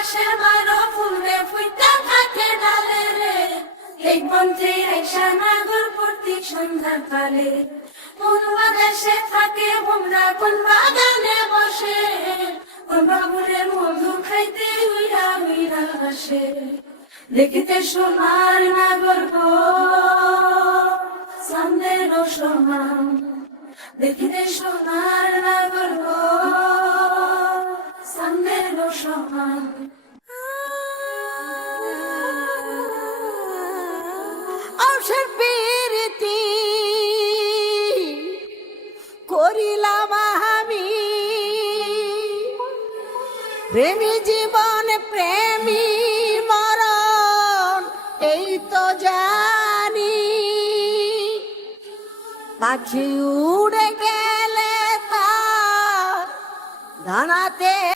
বাসের মারো ফুলে ফুইটা থাকে ডালে রে এই পন্থে আইসা নাগর প্রতীক সন্ধ্যাকালে কোন বাদেশে থাকে ভোমরা কোন বাগানে বসে কোন বাবুরের মধু খাইতে উইরা উইরা আসে দেখিতে সোনার নাগর গো চাঁদের সমান দেখিতে সোনার নাগর গো চাঁদের সমান অবসর প্রীতি করিলাম আমি প্রেমী জীবন প্রেমী মরণ এই তো জানি পাখি উড়ে গেলে তা দানাতে